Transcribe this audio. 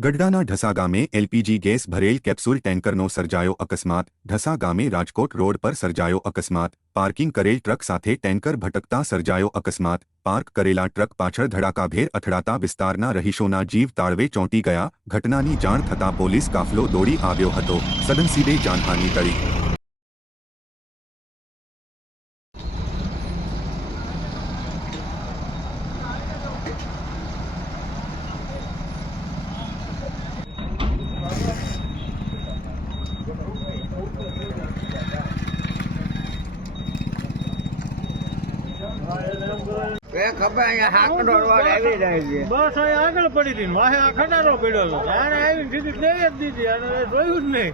ગઢડાના ઢસા ગામે LPG gas ભરેલ capsule ટેન્કરનો સર્જાયો અકસ્માત। ઢસા ગામે રાજકોટ રોડ પર સર્જાયો અકસ્માત। પાર્કિંગ કરેલ ટ્રક સાથે ટેન્કર ભટકતા સર્જાયો અકસ્માત। પાર્ક કરેલા ટ્રક પાછળ ધડાકાભેર અથડાતા વિસ્તારના રહીશોના જીવ તાળવે ચોંટી ગયા। ઘટનાની જાણ થતાં પોલીસ કાફલો દોડી આવ્યો હતો। સદનસીબે જાનહાનિ ટળી। ખબર અહીંયા હાકડો રોડ આવી જાય છે। બસ અહીંયા આગળ પડી હતી વાહે આ ખટારો પડ્યો હતો જાણે આવીને સીધી લઈ જ દીધી અને જોયું જ નહીં।